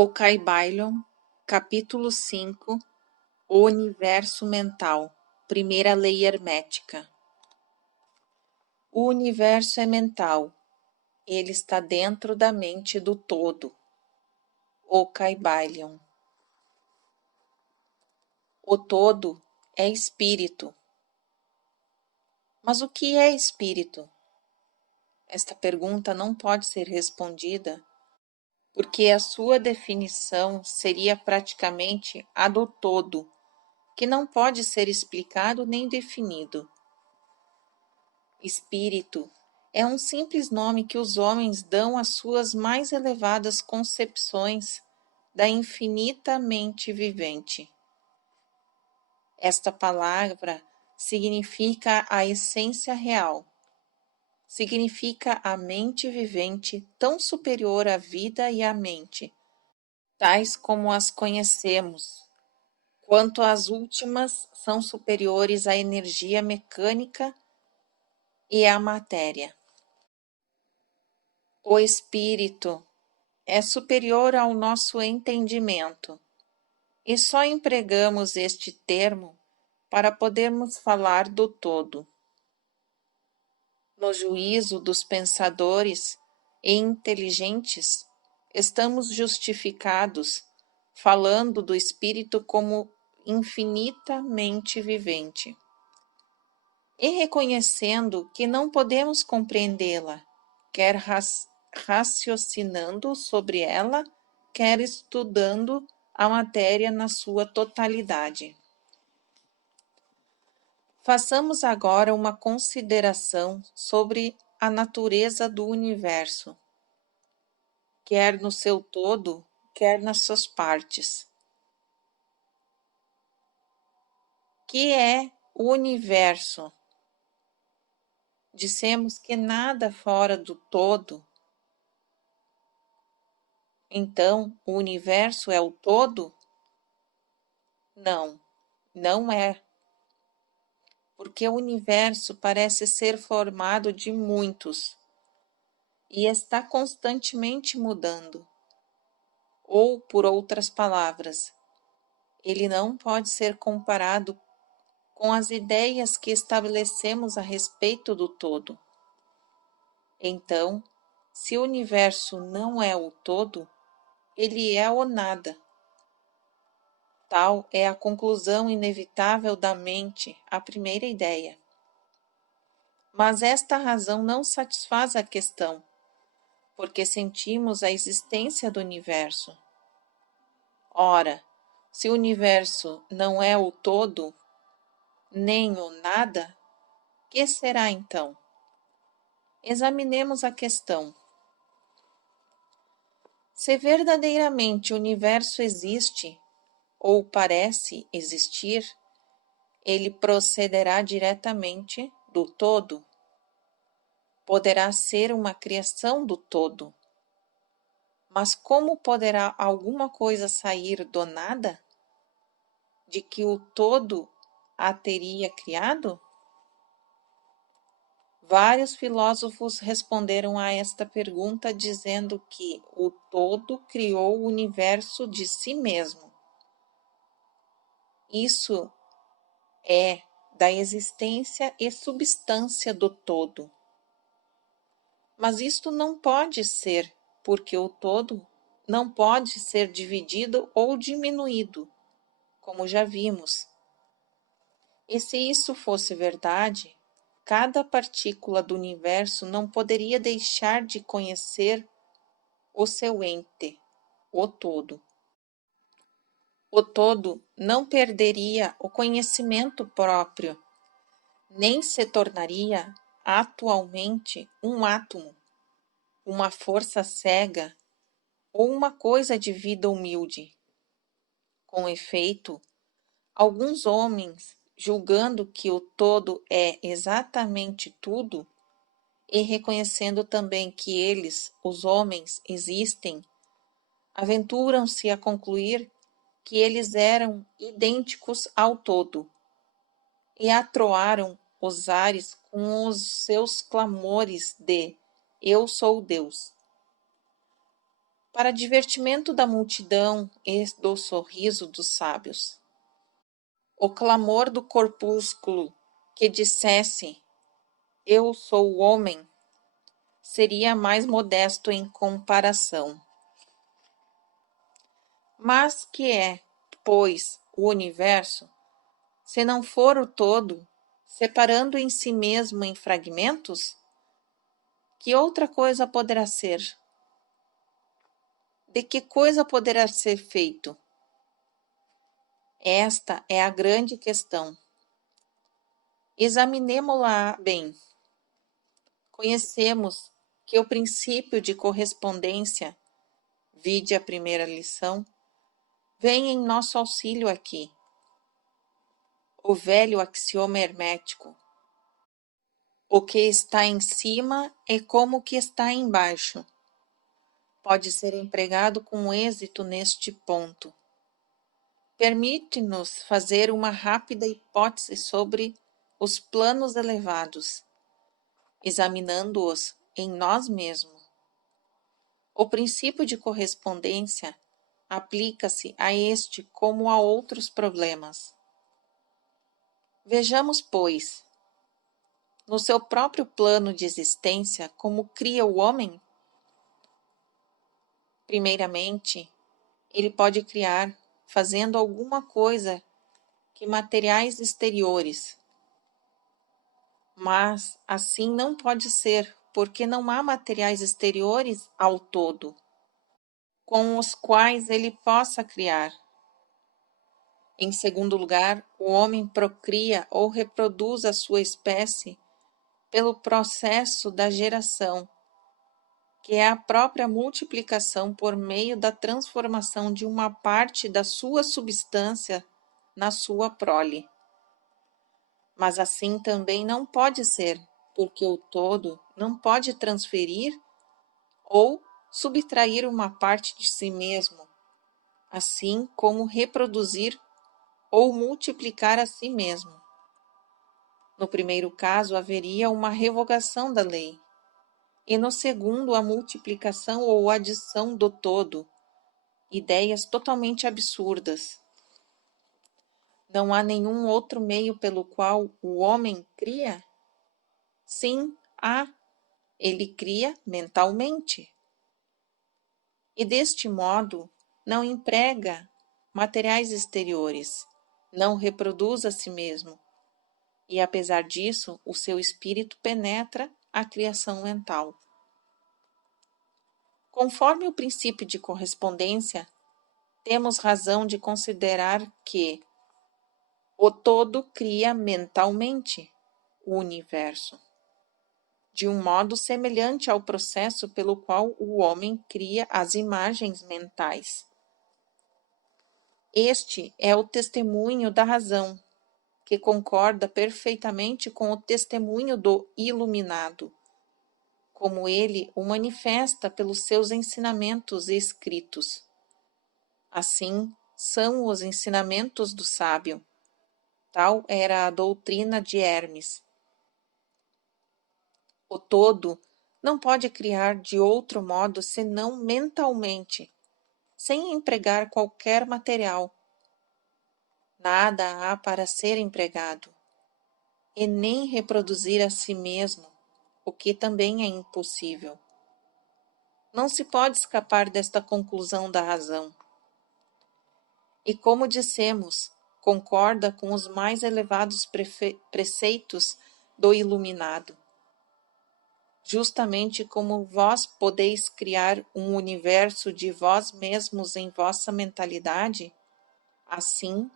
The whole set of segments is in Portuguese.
Ocaibalion, capítulo 5, O Universo Mental, primeira lei hermética. O universo é mental, ele está dentro da mente do todo. Ocaibalion. O todo é espírito. Mas o que é espírito? Esta pergunta não pode ser respondida porque a sua definição seria praticamente a do todo, que não pode ser explicado nem definido. Espírito é um simples nome que os homens dão às suas mais elevadas concepções da infinita mente vivente. Esta palavra significa a essência real, significa a mente vivente tão superior à vida e à mente, tais como as conhecemos, quanto as últimas são superiores à energia mecânica e à matéria. O espírito é superior ao nosso entendimento, e só empregamos este termo para podermos falar do todo. No juízo dos pensadores e inteligentes, estamos justificados falando do espírito como infinitamente vivente, e reconhecendo que não podemos compreendê-la, quer raciocinando sobre ela, quer estudando a matéria na sua totalidade. Façamos agora uma consideração sobre a natureza do universo, quer no seu todo, quer nas suas partes. Que é o universo? Dissemos que nada fora do todo. Então, o universo é o todo? Não, não é. Porque o universo parece ser formado de muitos e está constantemente mudando. Ou, por outras palavras, ele não pode ser comparado com as ideias que estabelecemos a respeito do todo. Então, se o universo não é o todo, ele é o nada. Tal é a conclusão inevitável da mente, a primeira ideia. Mas esta razão não satisfaz a questão, porque sentimos a existência do universo. Ora, se o universo não é o todo, nem o nada, que será então? Examinemos a questão. Se verdadeiramente o universo existe, ou parece existir, ele procederá diretamente do todo. Poderá ser uma criação do todo. Mas como poderá alguma coisa sair do nada? De que o todo a teria criado? Vários filósofos responderam a esta pergunta dizendo que o todo criou o universo de si mesmo. Isso é da existência e substância do todo. Mas isto não pode ser, porque o todo não pode ser dividido ou diminuído, como já vimos. E se isso fosse verdade, cada partícula do universo não poderia deixar de conhecer o seu ente, o todo. O todo não perderia o conhecimento próprio, nem se tornaria atualmente um átomo, uma força cega ou uma coisa de vida humilde. Com efeito, alguns homens, julgando que o todo é exatamente tudo, e reconhecendo também que eles, os homens, existem, aventuram-se a concluir que eles eram idênticos ao todo, e atroaram os ares com os seus clamores de "Eu sou Deus". para divertimento da multidão e do sorriso dos sábios. O clamor do corpúsculo que dissesse: Eu sou o homem, seria mais modesto em comparação. Mas que é, pois, o universo, se não for o todo, separando em si mesmo em fragmentos? Que outra coisa poderá ser? De que coisa poderá ser feito? Esta é a grande questão. Examinemo-la bem. Conhecemos que o princípio de correspondência, vide a primeira lição, vem em nosso auxílio aqui. O velho axioma hermético. O que está em cima é como o que está embaixo. Pode ser empregado com êxito neste ponto. Permite-nos fazer uma rápida hipótese sobre os planos elevados, examinando-os em nós mesmos. O princípio de correspondência aplica-se a este como a outros problemas. Vejamos, pois, no seu próprio plano de existência, como cria o homem? Primeiramente, ele pode criar fazendo alguma coisa que materiais exteriores. Mas assim não pode ser, porque não há materiais exteriores ao todo, com os quais ele possa criar. Em segundo lugar, o homem procria ou reproduz a sua espécie pelo processo da geração, que é a própria multiplicação por meio da transformação de uma parte da sua substância na sua prole. Mas assim também não pode ser, porque o todo não pode transferir ou subtrair uma parte de si mesmo, assim como reproduzir ou multiplicar a si mesmo. No primeiro caso, haveria uma revogação da lei, e no segundo, a multiplicação ou adição do todo, ideias totalmente absurdas. Não há nenhum outro meio pelo qual o homem cria? Sim, há. Ele cria mentalmente. E deste modo, não emprega materiais exteriores, não reproduz a si mesmo. E apesar disso, o seu espírito penetra a criação mental. Conforme o princípio de correspondência, temos razão de considerar que o todo cria mentalmente o universo, de um modo semelhante ao processo pelo qual o homem cria as imagens mentais. Este é o testemunho da razão, que concorda perfeitamente com o testemunho do iluminado, como ele o manifesta pelos seus ensinamentos escritos. Assim, são os ensinamentos do sábio. Tal era a doutrina de Hermes. O todo não pode criar de outro modo senão mentalmente, sem empregar qualquer material. Nada há para ser empregado, e nem reproduzir a si mesmo, o que também é impossível. Não se pode escapar desta conclusão da razão. E como dissemos, concorda com os mais elevados preceitos do iluminado. Justamente como vós podeis criar um universo de vós mesmos em vossa mentalidade, assim,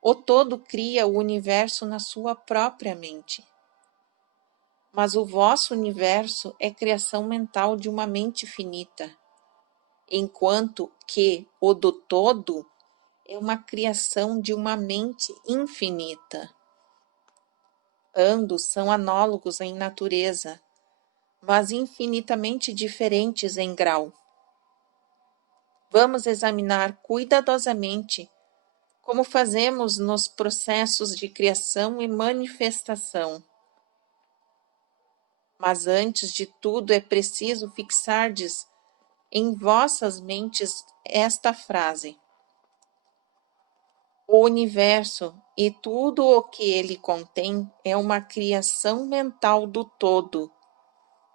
o todo cria o universo na sua própria mente. Mas o vosso universo é criação mental de uma mente finita, enquanto que o do todo é uma criação de uma mente infinita. Ambos são análogos em natureza, mas infinitamente diferentes em grau. Vamos examinar cuidadosamente como fazemos nos processos de criação e manifestação. Mas antes de tudo é preciso fixardes em vossas mentes esta frase: o universo e tudo o que ele contém é uma criação mental do todo.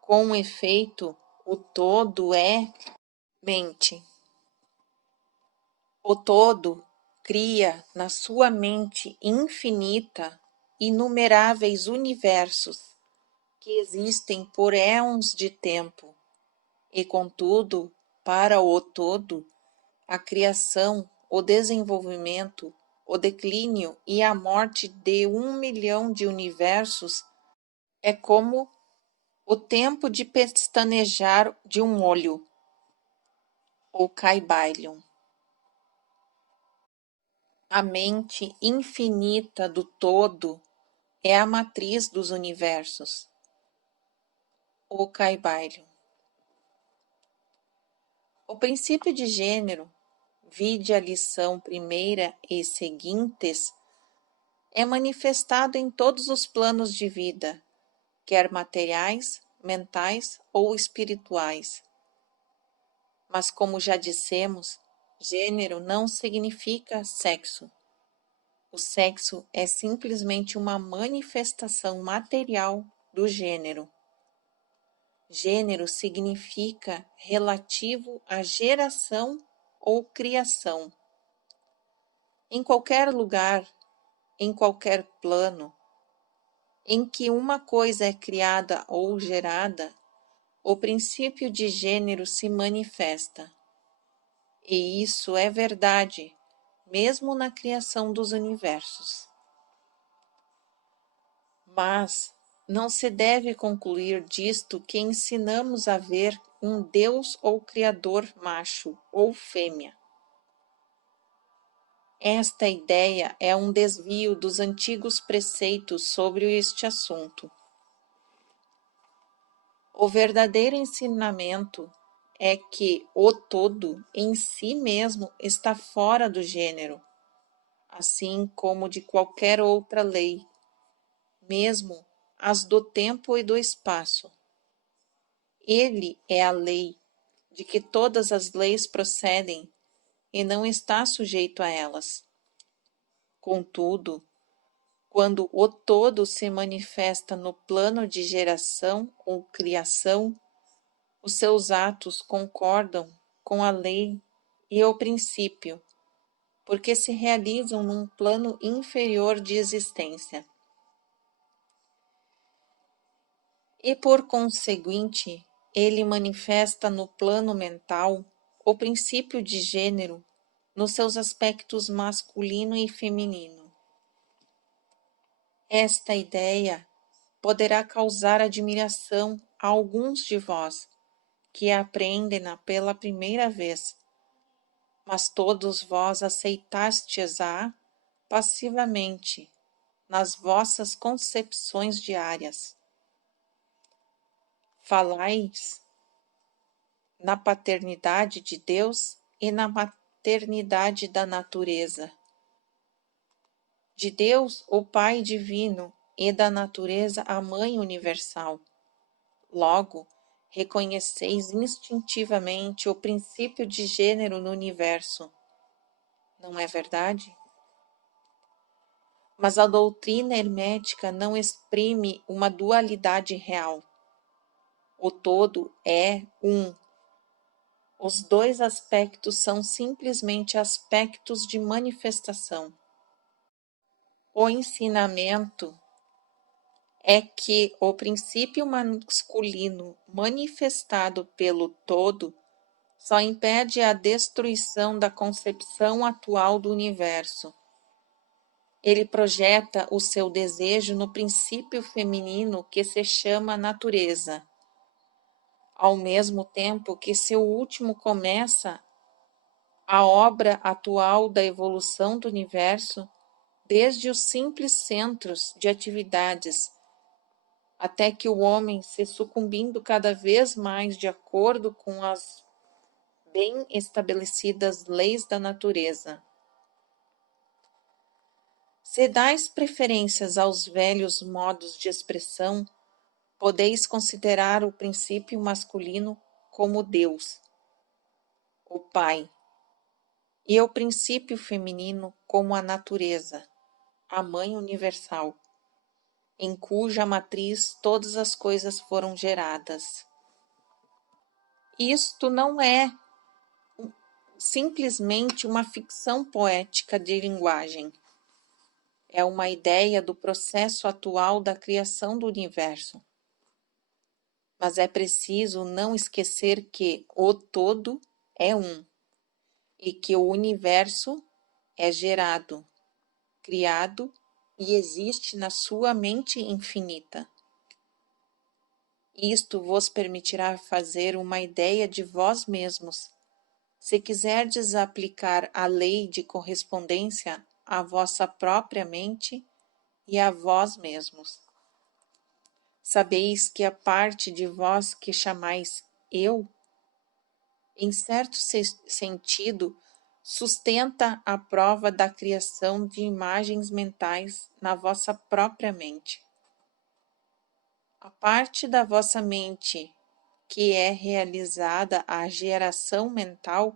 Com efeito, o todo é mente. O todo cria na sua mente infinita inumeráveis universos que existem por éons de tempo, e contudo, para o todo, a criação, o desenvolvimento, o declínio e a morte de 1 milhão de universos é como o tempo de pestanejar de um olho, ou Kybalion. A mente infinita do todo é a matriz dos universos, ou Kybalion. O princípio de gênero, vide a lição primeira e seguintes, é manifestado em todos os planos de vida, quer materiais, mentais ou espirituais. Mas, como já dissemos, gênero não significa sexo. O sexo é simplesmente uma manifestação material do gênero. Gênero significa relativo à geração ou criação. Em qualquer lugar, em qualquer plano, em que uma coisa é criada ou gerada, o princípio de gênero se manifesta. E isso é verdade, mesmo na criação dos universos. Mas não se deve concluir disto que ensinamos a ver um Deus ou Criador macho ou fêmea. Esta ideia é um desvio dos antigos preceitos sobre este assunto. O verdadeiro ensinamento é que o todo em si mesmo está fora do gênero, assim como de qualquer outra lei, mesmo as do tempo e do espaço. Ele é a lei de que todas as leis procedem e não está sujeito a elas. Contudo, quando o todo se manifesta no plano de geração ou criação, os seus atos concordam com a lei e o princípio, porque se realizam num plano inferior de existência. E por conseguinte, ele manifesta no plano mental o princípio de gênero nos seus aspectos masculino e feminino. Esta ideia poderá causar admiração a alguns de vós que a aprendem-na pela primeira vez, mas todos vós aceitastes-a passivamente nas vossas concepções diárias. Falais na paternidade de Deus e na maternidade da natureza. De Deus, o Pai divino, e da natureza, a Mãe universal. Logo, reconheceis instintivamente o princípio de gênero no universo. Não é verdade? Mas a doutrina hermética não exprime uma dualidade real. O todo é um. Os dois aspectos são simplesmente aspectos de manifestação. O ensinamento é que o princípio masculino manifestado pelo todo só impede a destruição da concepção atual do universo. Ele projeta o seu desejo no princípio feminino que se chama natureza, ao mesmo tempo que seu último começa a obra atual da evolução do universo desde os simples centros de atividades até que o homem, se sucumbindo cada vez mais de acordo com as bem estabelecidas leis da natureza. Se dais preferências aos velhos modos de expressão, podeis considerar o princípio masculino como Deus, o Pai, e o princípio feminino como a natureza, a Mãe Universal, em cuja matriz todas as coisas foram geradas. Isto não é simplesmente uma ficção poética de linguagem. É uma ideia do processo atual da criação do universo. Mas é preciso não esquecer que o todo é um e que o universo é gerado, criado e existe na sua mente infinita. Isto vos permitirá fazer uma ideia de vós mesmos, se quiserdes aplicar a lei de correspondência à vossa própria mente e a vós mesmos. Sabeis que a parte de vós que chamais eu, em certo sentido, sustenta a prova da criação de imagens mentais na vossa própria mente. A parte da vossa mente que é realizada a geração mental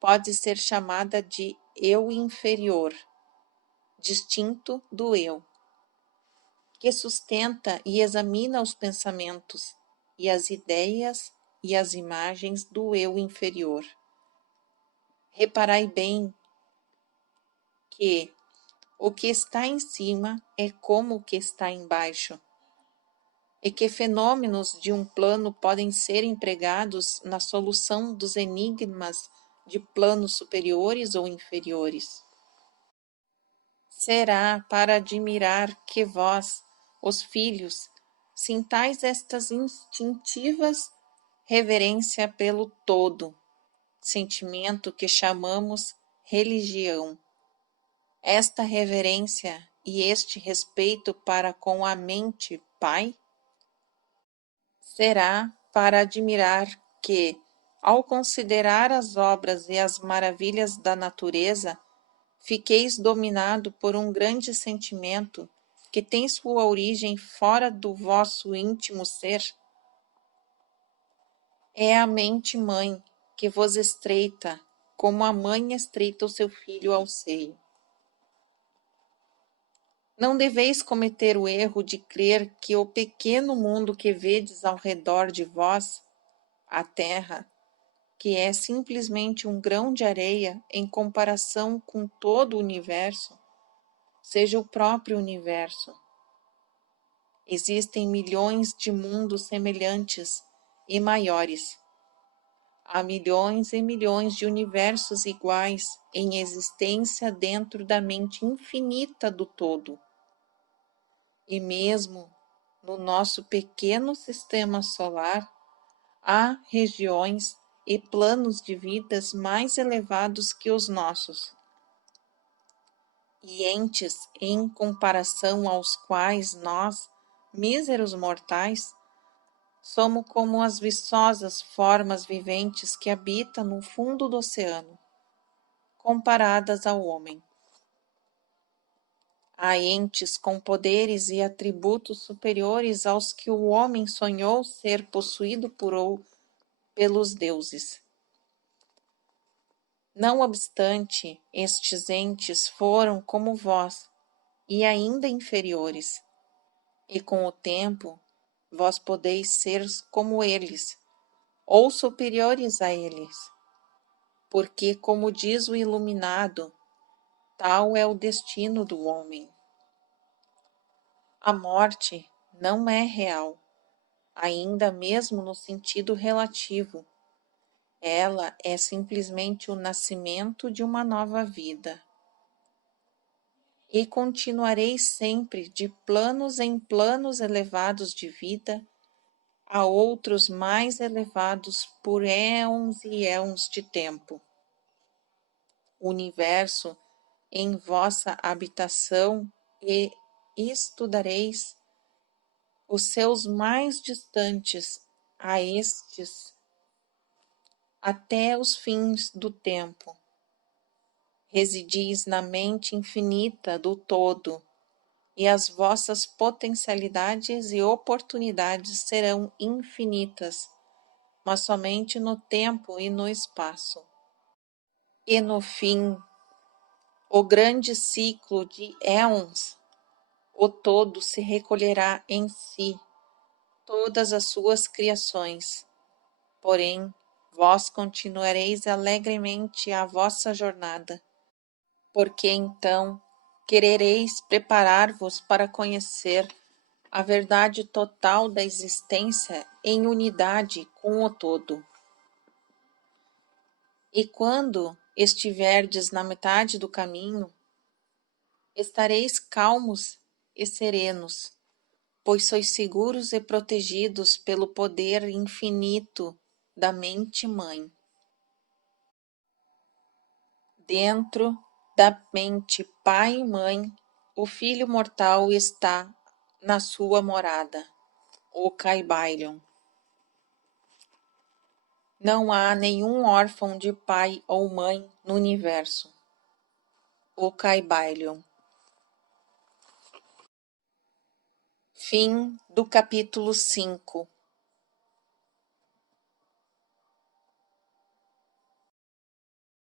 pode ser chamada de eu inferior, distinto do eu, que sustenta e examina os pensamentos e as ideias e as imagens do eu inferior. Reparai bem que o que está em cima é como o que está embaixo, e que fenômenos de um plano podem ser empregados na solução dos enigmas de planos superiores ou inferiores. Será para admirar que vós, os filhos, sintais estas instintivas reverência pelo todo, sentimento que chamamos religião. Esta reverência e este respeito para com a mente Pai será para admirar que, ao considerar as obras e as maravilhas da natureza, fiqueis dominado por um grande sentimento que tem sua origem fora do vosso íntimo ser. É a mente mãe que vos estreita, como a mãe estreita o seu filho ao seio. Não deveis cometer o erro de crer que o pequeno mundo que vedes ao redor de vós, a terra, que é simplesmente um grão de areia em comparação com todo o universo, seja o próprio universo. Existem milhões de mundos semelhantes e maiores. Há milhões e milhões de universos iguais em existência dentro da mente infinita do todo. E mesmo no nosso pequeno sistema solar, há regiões e planos de vidas mais elevados que os nossos, e entes em comparação aos quais nós, míseros mortais, somos como as viçosas formas viventes que habitam no fundo do oceano, comparadas ao homem. Há entes com poderes e atributos superiores aos que o homem sonhou ser possuído pelos deuses. Não obstante, estes entes foram como vós, e ainda inferiores, e com o tempo vós podeis ser como eles, ou superiores a eles, porque, como diz o iluminado, tal é o destino do homem. A morte não é real, ainda mesmo no sentido relativo. Ela é simplesmente o nascimento de uma nova vida. E continuareis sempre de planos em planos elevados de vida a outros mais elevados por éons e éons de tempo. O universo em vossa habitação e estudareis os seus mais distantes a estes até os fins do tempo. Residis na mente infinita do todo, e as vossas potencialidades e oportunidades serão infinitas, mas somente no tempo e no espaço. e no fim, o grande ciclo de éons, o todo se recolherá em si, todas as suas criações. Porém, vós continuareis alegremente a vossa jornada, porque então querereis preparar-vos para conhecer a verdade total da existência em unidade com o todo. E quando estiverdes na metade do caminho, estareis calmos e serenos, pois sois seguros e protegidos pelo poder infinito da mente-mãe. Dentro da mente pai e mãe, o filho mortal está na sua morada, o Kybalion. Não há nenhum órfão de pai ou mãe no universo, o Kybalion. Fim do capítulo 5.